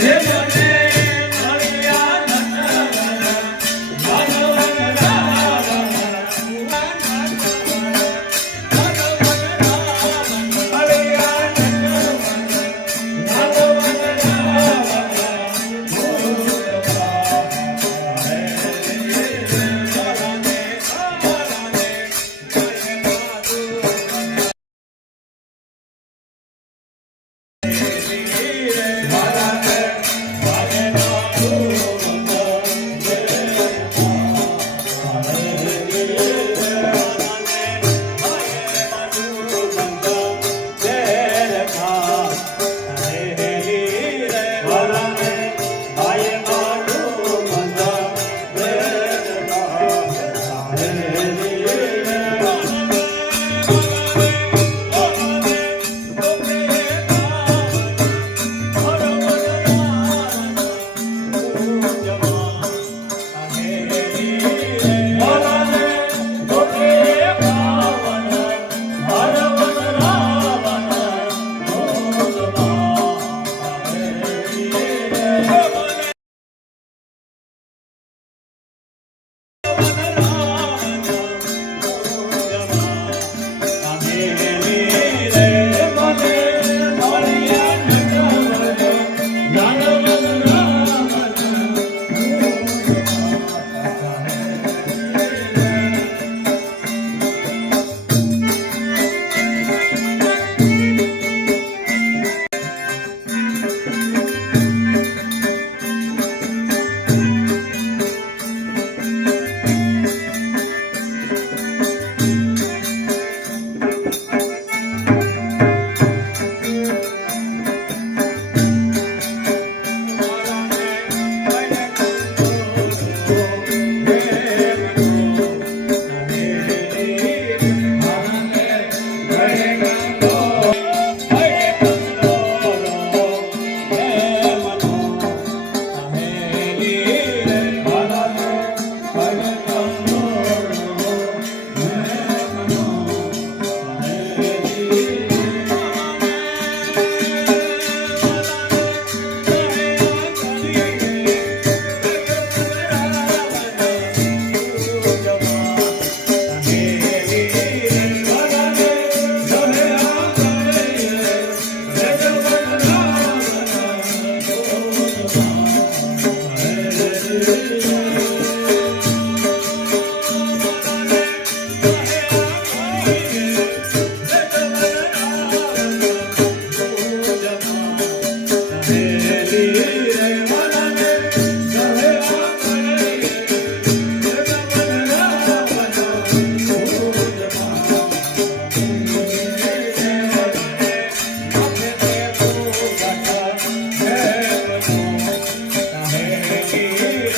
હે મને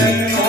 Thank you.